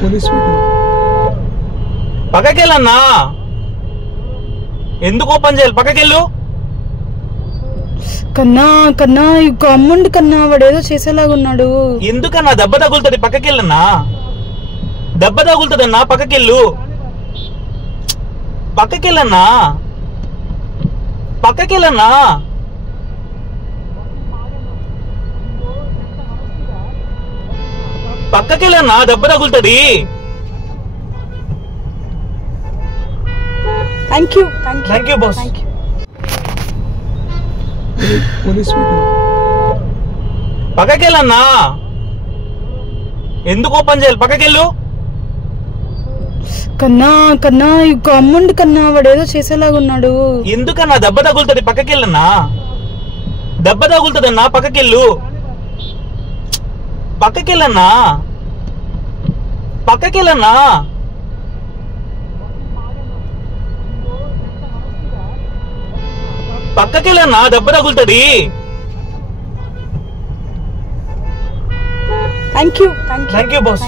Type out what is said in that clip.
Police పక్కకెళ్ళన్నా, ఎందుకు open చేయాలి? పక్కకెళ్ళు. కన్నా కన్నా అమ్ముండి కన్నా, వాడేదో చేసేలాగున్నాడు. ఎందుకన్నా? దెబ్బ తగులుతుంది, పక్కకెళ్ళన్నా. దెబ్బ తగులుతుందన్నా, పక్కకెళ్ళు. పక్కకెళ్ళన్నా, పక్కకెళ్ళన్నా. పక్కకెళ్ళన్నా, దెబ్బ తగులుతుంది. Thank you boss. పోలీస్ పక్కకెళ్ళన్నా, ఎందుకు ఓపెన్ చేయాలి? పక్కకెళ్ళు. కన్నా కన్నా అమ్ముండి కన్నా, వాడేదో చేసేలాగున్నాడు. ఎందుకన్నా? దెబ్బ తగులుతుంది, పక్కకెళ్ళన్నా. దెబ్బ తగులుతుందన్నా, పక్కకెళ్ళు. పక్కకెళ్ళన్నా, పక్కకెళ్ళన్నా. పక్కకెళ్ళన్నా, దెబ్బ తగులుతుంది. Thank you boss.